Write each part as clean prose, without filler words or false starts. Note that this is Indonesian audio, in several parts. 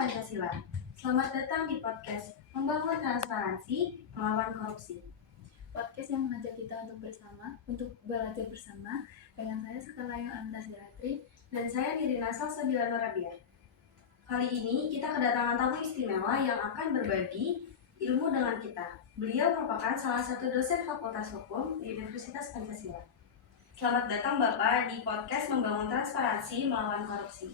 Pancasila. Selamat datang di podcast Membangun Transparansi Melawan Korupsi. Podcast yang mengajak kita untuk belajar bersama dengan saya Sekalayo Antasirati dan saya Nirina Salsabila Rabia. Kali ini kita kedatangan tamu istimewa yang akan berbagi ilmu dengan kita. Beliau merupakan salah satu dosen Fakultas Hukum di Universitas Pancasila. Selamat datang Bapak di podcast Membangun Transparansi Melawan Korupsi.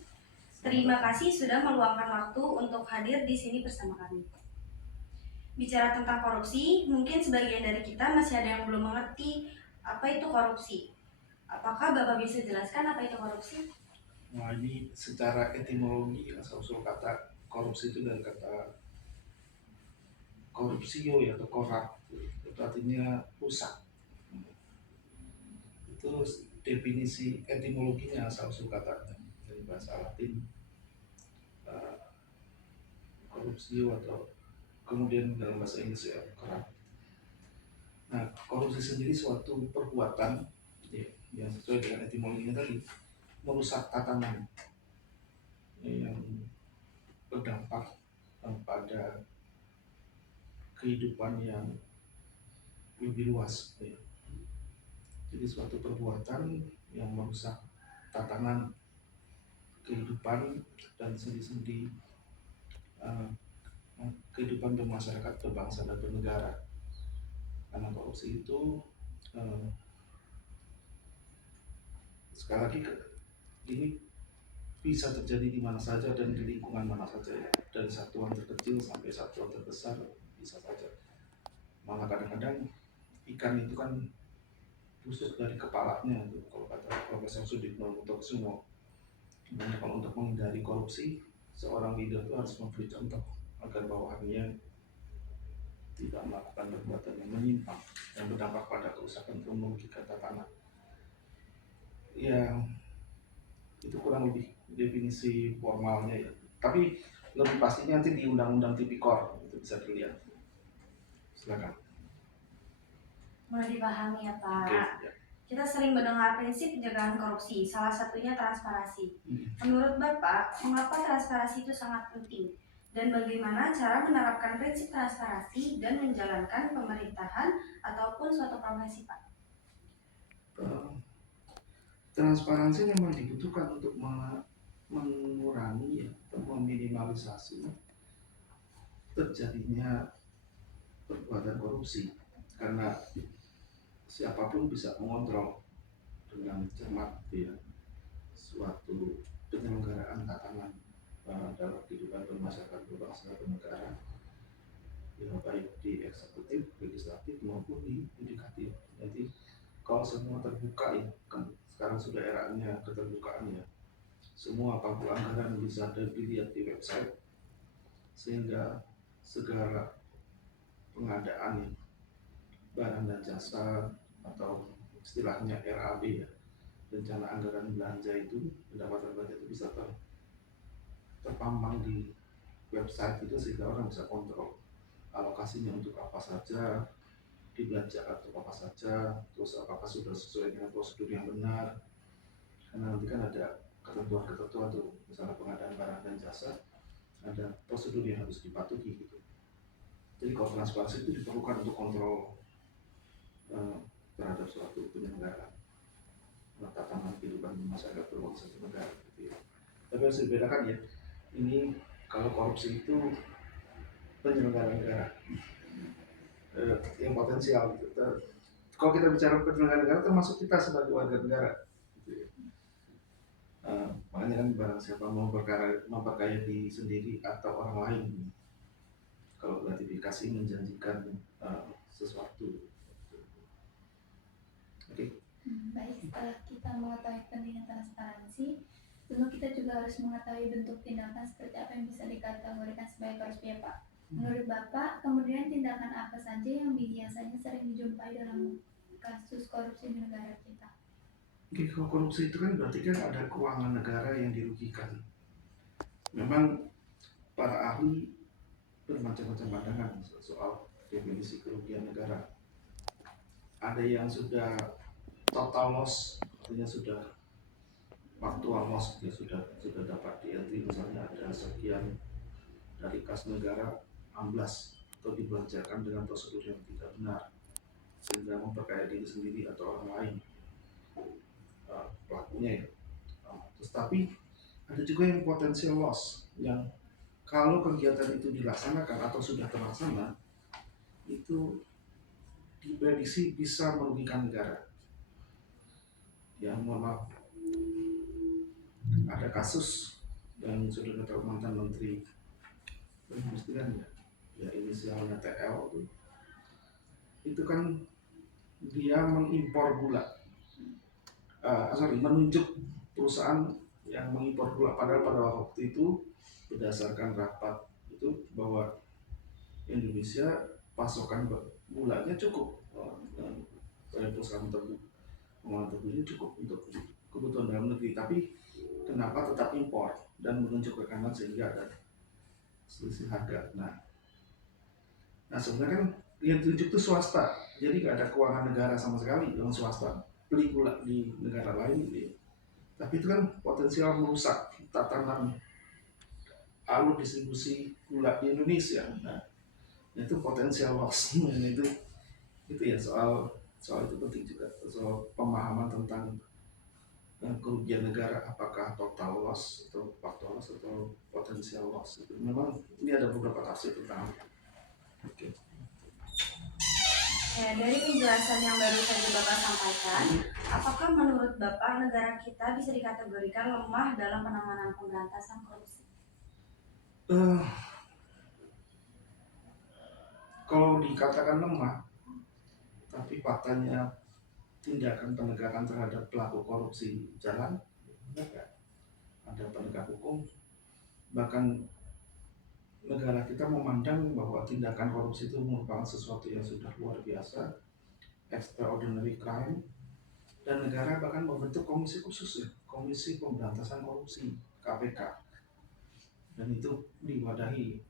Terima kasih sudah meluangkan waktu untuk hadir di sini bersama kami. Bicara tentang korupsi, mungkin sebagian dari kita masih ada yang belum mengerti apa itu korupsi. Apakah Bapak bisa jelaskan apa itu korupsi? Nah, ini secara etimologi asal-usul kata korupsi itu dari kata korupsio ya, atau korup, itu artinya rusak. Itu definisi etimologinya asal-usul katanya dari bahasa Latin korupsio, atau kemudian dalam bahasa Inggris ya korup. Nah, korupsi sendiri suatu perbuatan ya, yang sesuai dengan etimologinya tadi, merusak tatanan yang berdampak pada kehidupan yang lebih luas ya. Jadi suatu perbuatan yang merusak tatanan kehidupan dan sendi-sendi kehidupan bermasyarakat, berbangsa dan bernegara. Karena korupsi itu sekali lagi ini bisa terjadi di mana saja dan di lingkungan mana saja ya. Dari satuan terkecil sampai satuan terbesar bisa saja. Malah kadang-kadang ikan itu kan busuk dari kepalanya, kalau kata Profesor Sudipno Utoksumo. Nah, kalau untuk menghindari korupsi, seorang leader itu harus memberi contoh agar bawahannya tidak melakukan perbuatan yang menyimpang yang berdampak pada kerusakan merugikan tatanan. Ya, itu kurang lebih definisi formalnya ya. Tapi lebih pastinya nanti di Undang-Undang Tipikor itu bisa dilihat. Silakan. Mulai dipahami ya Pak. Oke, ya. Kita sering mendengar prinsip pencegahan korupsi, salah satunya transparansi. Menurut Bapak, mengapa transparansi itu sangat penting? Dan bagaimana cara menerapkan prinsip transparansi dan menjalankan pemerintahan ataupun suatu profesi, Pak? Transparansi memang dibutuhkan untuk mengurangi atau meminimalisasi terjadinya perbuatan korupsi, karena siapapun bisa mengontrol dengan cermat ya, suatu penyelenggaraan tatanan dalam kehidupan bermasyarakat, berbangsa dan bernegara ya, baik di eksekutif, legislatif maupun di yudikatif. Jadi kalau semua terbuka ya, kan sekarang sudah eranya keterbukaan ya, semua pagu anggaran bisa dilihat di website, sehingga segala pengadaan ya, barang dan jasa atau istilahnya RAB ya, rencana anggaran belanja itu, pendapatan belanja itu bisa terpampang di website itu, sehingga orang bisa kontrol alokasinya untuk apa saja, dibelanjakan untuk apa saja, terus apakah sudah sesuai dengan prosedur yang benar. Karena nanti kan ada ketentuan-ketentuan tuh, misalnya pengadaan barang dan jasa, ada prosedur yang harus dipatuhi gitu. Jadi kalau transparansi itu diperlukan untuk kontrol terhadap suatu penyelenggaraan tatanan kehidupan masyarakat berbangsa dan negara gitu ya. Tapi harus dibedakan ya, ini kalau korupsi itu penyelenggara negara yang potensial gitu. Kalau kita bicara penyelenggara negara, termasuk kita sebagai warga negara gitu ya. Makanya kan barang siapa mau memperkaya diri sendiri atau orang lain, kalau gratifikasi menjanjikan sesuatu. Oke. Baik, setelah kita mengetahui pentingnya transparansi, tentu kita juga harus mengetahui bentuk tindakan seperti apa yang bisa dikategorikan sebagai korupsi ya Pak. Menurut Bapak, kemudian tindakan apa saja yang biasanya sering dijumpai dalam kasus korupsi di negara kita? Oke, kalau korupsi itu kan berarti kan ada keuangan negara yang dirugikan. Memang para ahli bermacam-macam pandangan soal definisi kerugian negara. Ada yang sudah total loss, artinya sudah faktual loss, ya sudah dapat DLT, misalnya ada sekian dari kas negara amblas atau dibelanjakan dengan prosedur yang tidak benar sehingga memperkaya diri sendiri atau orang lain pelakunya ya. Terus tapi ada juga yang potensial loss yang kalau kegiatan itu dilaksanakan atau sudah terlaksana itu diprediksi bisa merugikan negara. Yang mohon maaf, ada kasus yang sudah tahu mantan menteri perindustrian ya inisialnya TL itu kan dia mengimpor gula, menunjuk perusahaan yang mengimpor gula padahal pada waktu itu berdasarkan rapat itu bahwa Indonesia pasokan gulanya cukup dari perusahaan pengolahan tebu cukup untuk kebutuhan dalam negeri, tapi kenapa tetap impor dan menunjuk rekanan sehingga ada selisih harga. Nah sebenarnya kan yang ditunjuk itu swasta, jadi nggak ada keuangan negara sama sekali yang swasta beli gula di negara lain gitu. Tapi itu kan potensial merusak tatanan alur distribusi gula di Indonesia. Nah itu potensial loss. Nah, itu ya soal itu penting juga, soal pemahaman tentang kerugian negara apakah total loss atau faktor loss atau potensial loss. Itu memang ini ada beberapa tafsir tentang. Oke. Ya, dari penjelasan yang baru saja Bapak sampaikan, apakah menurut Bapak negara kita bisa dikategorikan lemah dalam penanganan pemberantasan korupsi? Kalau dikatakan lemah, tapi faktanya tindakan penegakan terhadap pelaku korupsi jalan, enggak ada penegak hukum. Bahkan negara kita memandang bahwa tindakan korupsi itu merupakan sesuatu yang sudah luar biasa, extraordinary crime, dan negara bahkan membentuk komisi khusus ya, Komisi Pemberantasan Korupsi (KPK), dan itu diwadahi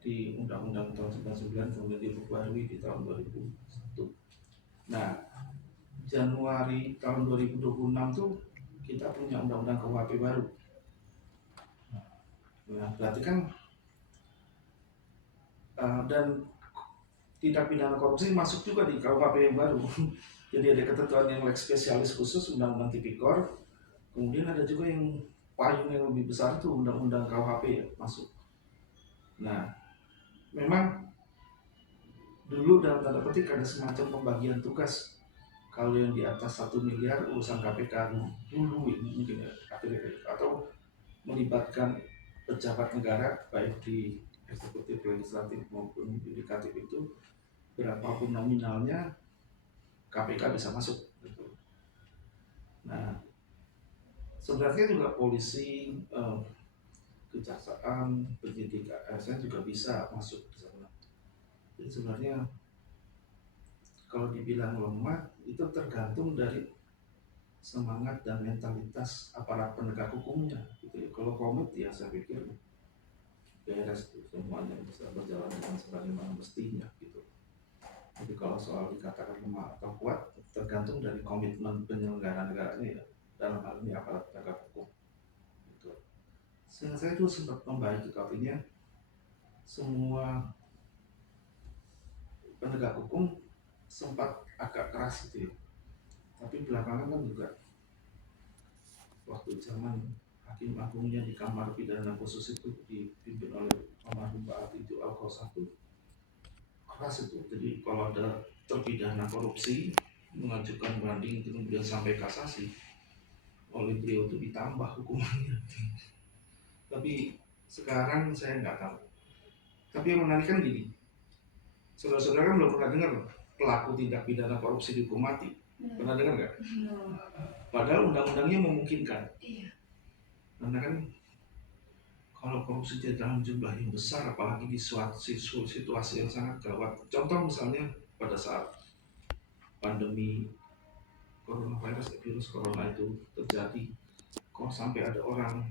di Undang-Undang tahun 99 kemudian diperbarui di tahun 2001. Nah, Januari tahun 2026 tuh kita punya Undang-Undang KUHP baru. Nah, berarti kan dan tindak pidana korupsi masuk juga di KUHP yang baru. Jadi ada ketentuan yang lex spesialis khusus Undang-Undang Tipikor. Kemudian ada juga yang payung yang lebih besar itu Undang-Undang KUHP ya, masuk. Nah, memang dulu dalam tanda petik ada semacam pembagian tugas. Kalau yang di atas 1 miliar urusan KPK dulu ini mungkin ya, atau melibatkan pejabat negara baik di eksekutif, legislatif maupun yudikatif itu berapapun nominalnya KPK bisa masuk gitu. Nah sebenarnya juga polisi, kejaksaan, penyidik ASN juga bisa masuk di sana. Jadi sebenarnya kalau dibilang lemah itu tergantung dari semangat dan mentalitas aparat penegak hukumnya gitu ya. Kalau komit ya saya pikir beres tuh, semuanya bisa berjalan dengan sebagaimana mestinya gitu. Jadi kalau soal dikatakan lemah atau kuat tergantung dari komitmen penyelenggara negaranya ya, dalam hal ini aparat penegak hukum gitu. Sehingga saya itu sempat membaca artinya semua penegak hukum sempat agak keras gitu ya. Tapi belakangan kan juga waktu zaman Hakim Agungnya di Kamar Pidana Khusus itu dipimpin oleh almarhum Pak Atidjo Alkosah itu keras itu. Jadi kalau ada terpidana korupsi mengajukan banding itu kemudian sampai kasasi oleh beliau itu ditambah hukumannya. Tapi sekarang saya nggak tahu. Tapi yang menarik kan gini, saudara-saudara kan belum pernah dengar pelaku tindak pidana korupsi dihukum mati. Pernah dengar nggak? Padahal undang-undangnya memungkinkan. Karena kan kalau korupsi dalam jumlah yang besar, apalagi di suatu situasi yang sangat gawat. Contoh misalnya pada saat pandemi coronavirus, virus corona itu terjadi, kok sampai ada orang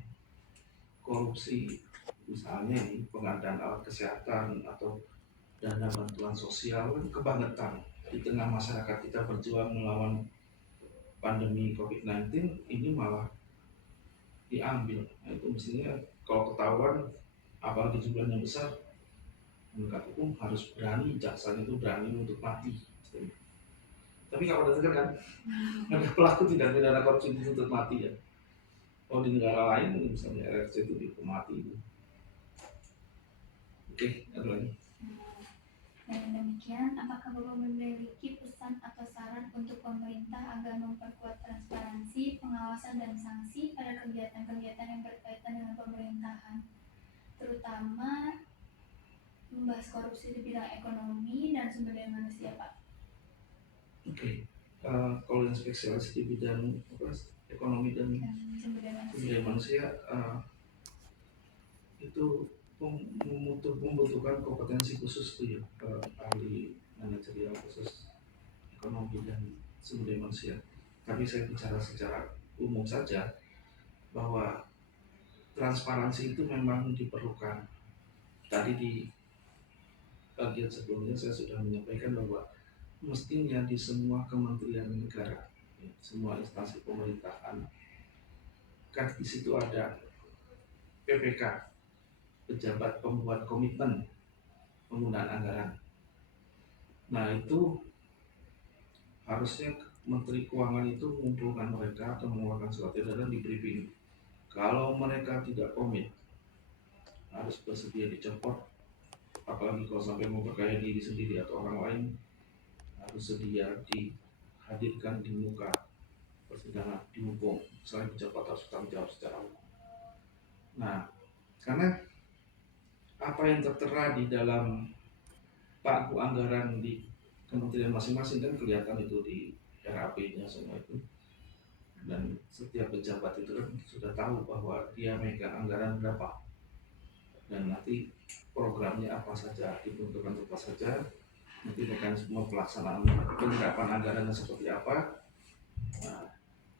korupsi, misalnya ini pengadaan alat kesehatan atau dana bantuan sosial, kebangetan di tengah masyarakat kita berjuang melawan pandemi COVID-19, ini malah diambil. Nah, itu mestinya kalau ketahuan apalagi jumlahnya besar, penegak hukum harus berani, jaksanya itu berani untuk mati. Tapi kalau udah dengar kan, ada pelaku tindak pidana korupsi dituntut mati ya. Kalau di negara lain misalnya RRC itu dihukum mati. Oke, ada lagi. Dengan demikian, apakah Bapak memiliki pesan atau saran untuk pemerintah agar memperkuat transparansi, pengawasan, dan sanksi pada kegiatan-kegiatan yang berkaitan dengan pemerintahan, terutama membahas korupsi di bidang ekonomi dan sumber daya manusia, Pak? Oke. Kalau yang spesialis di bidang ekonomi dan Dan sumber daya manusia. sumber daya manusia, itu membutuhkan kompetensi khusus tuh ya, ahli manajerial khusus ekonomi dan sumber daya manusia. Tapi saya bicara secara umum saja bahwa transparansi itu memang diperlukan. Tadi di bagian sebelumnya saya sudah menyampaikan bahwa mestinya di semua kementerian negara, semua instansi pemerintahan, kan di situ ada PPK, pejabat pembuat komitmen penggunaan anggaran. Nah itu harusnya Menteri Keuangan itu mengumpulkan mereka atau mengeluarkan surat edaran di briefing. Kalau mereka tidak komit, harus bersedia dicopot. Apalagi kalau sampai memperkaya diri sendiri atau orang lain, harus sedia dihadirkan di muka persidangan, dihukum. Selain dicopot harus bertanggung jawab secara hukum. Nah, karena apa yang tertera di dalam pagu anggaran di kementerian masing-masing kan kelihatan itu di RAP-nya semua itu, dan setiap pejabat itu kan sudah tahu bahwa dia megang anggaran berapa dan nanti programnya apa saja, diperuntukkan apa saja, nanti mekanisme pelaksanaan penyerapan anggarannya seperti apa. Nah,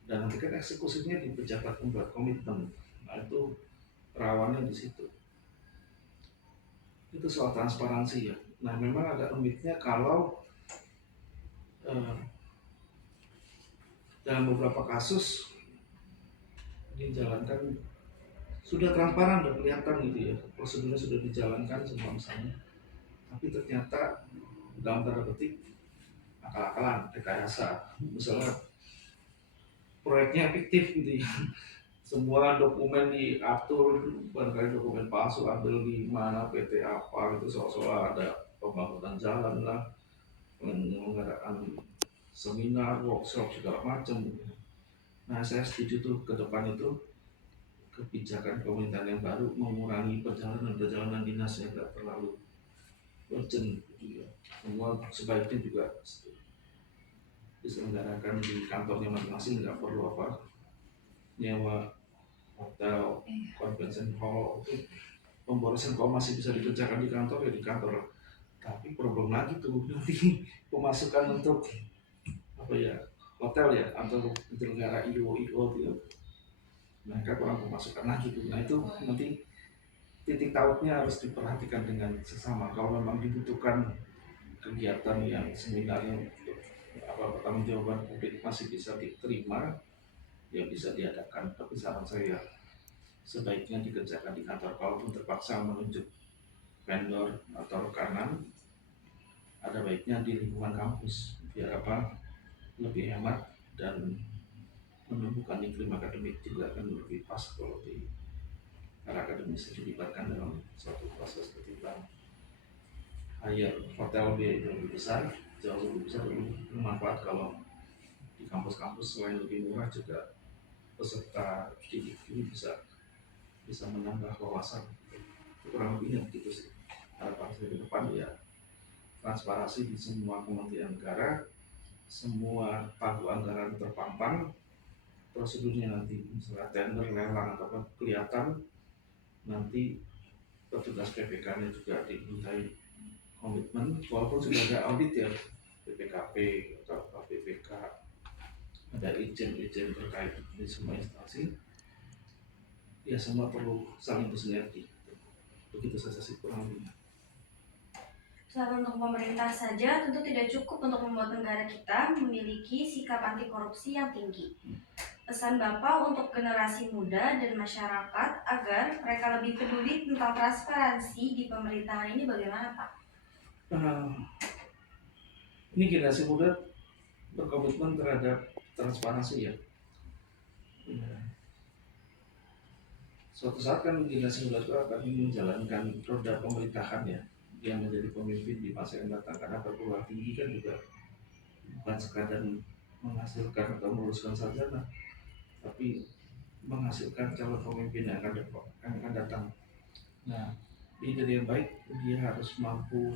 dan nanti kan eksekusinya di pejabat pembuat komitmen. Nah itu rawannya di situ. Itu soal transparansi ya. Nah memang agak rumitnya kalau dalam beberapa kasus dijalankan sudah transparan, sudah kelihatan gitu ya, prosedurnya sudah dijalankan semua misalnya, tapi ternyata dalam tanda petik akal-akalan, rekayasa, misalnya proyeknya fiktif gitu ya, semua dokumen diatur, barangkali dokumen palsu ambil di mana PT apa gitu, seolah-olah ada pembangunan jalan lah, penyelenggaraan seminar, workshop segala macam. Nah saya setuju tuh ke depan itu kebijakan pemerintahan yang baru mengurangi perjalanan dinas yang tidak terlalu urgent gitu ya. Semua sebaiknya juga diselenggarakan di kantornya masing-masing, nggak perlu apa nyewa hotel, convention hall. Itu pemborosan kalau masih bisa dikerjakan di kantor ya di kantor. Tapi problem lagi tuh nanti pemasukan untuk apa ya, hotel ya atau penyelenggara IO gitu, mereka kurang pemasukan lagi tuh. Nah itu nanti titik tautnya harus diperhatikan dengan sesama. Kalau memang dibutuhkan kegiatan yang sebenarnya apa pertanggungjawaban publik masih bisa diterima, ya bisa diadakan. Tapi saran saya sebaiknya dikerjakan di kantor. Kalaupun terpaksa menunjuk vendor atau rekanan, ada baiknya di lingkungan kampus biar apa, lebih hemat dan menumbuhkan iklim akademik juga kan lebih pas kalau di para akademis dilibatkan dalam suatu proses ketimbang hire hotel biaya itu lebih besar, jauh lebih besar, lebih bermanfaat kalau di kampus-kampus selain lebih murah juga peserta didik ini bisa menambah wawasan. Kurang lebihnya begitu sih harapan saya ke depan ya, transparansi di semua kementerian negara, semua pagu anggaran terpampang, prosedurnya nanti misalnya tender, lelang atau apa kelihatan, nanti petugas PPK-nya juga dimintai komitmen, walaupun sudah ada audit ya BPKP atau BPK, ada izin-izin terkait di semua instansi, ya semua perlu saling bersinergi. Begitu saja sih kurang lebih. Saran untuk pemerintah saja tentu tidak cukup untuk membuat negara kita memiliki sikap anti korupsi yang tinggi. Pesan Bapak untuk generasi muda dan masyarakat agar mereka lebih peduli tentang transparansi di pemerintahan ini bagaimana Pak? Ini generasi muda berkomitmen terhadap transparansi ya. Suatu saat kan generasi muda itu akan menjalankan roda pemerintahan ya, yang menjadi pemimpin di masa yang datang. Karena perguruan tinggi kan juga bukan sekadar menghasilkan atau meluruskan sarjana, tapi menghasilkan calon pemimpin yang akan datang. Nah, leader yang baik dia harus mampu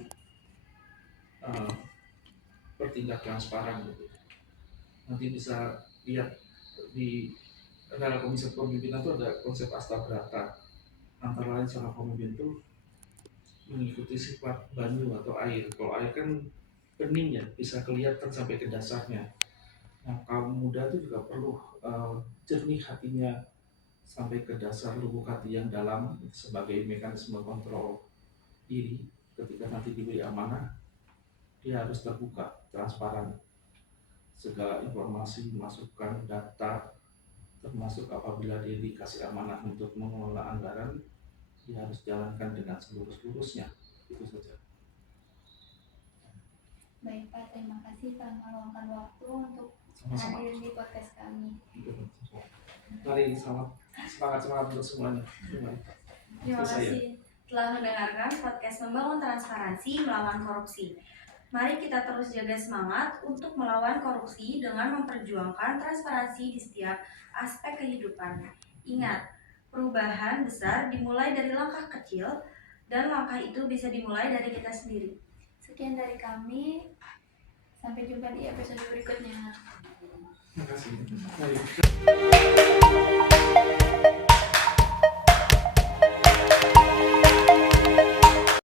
bertindak transparan gitu. Nanti bisa lihat di dalam konsep kepemimpinan itu ada konsep astabrata. Antara lain seorang pemimpin itu mengikuti sifat banyu atau air. Kalau air kan bening ya, bisa kelihatan sampai ke dasarnya. Nah, kaum muda itu juga perlu jernih hatinya sampai ke dasar lubuk hati yang dalam sebagai mekanisme kontrol diri. Ketika nanti diberi amanah, dia harus terbuka, transparan. Segala informasi, masukan, data, termasuk apabila dia dikasih amanah untuk mengelola anggaran, dia harus jalankan dengan selurus-lurusnya. Itu saja. Baik Pak, terima kasih telah meluangkan waktu untuk Sama-sama. hadir di podcast kami. Mari semangat untuk semuanya. Terima kasih telah mendengarkan podcast Membangun Transparansi Melawan Korupsi. Mari kita terus jaga semangat untuk melawan korupsi dengan memperjuangkan transparansi di setiap aspek kehidupan. Ingat, perubahan besar dimulai dari langkah kecil dan langkah itu bisa dimulai dari kita sendiri. Sekian dari kami. Sampai jumpa di episode berikutnya. Terima kasih. Mari.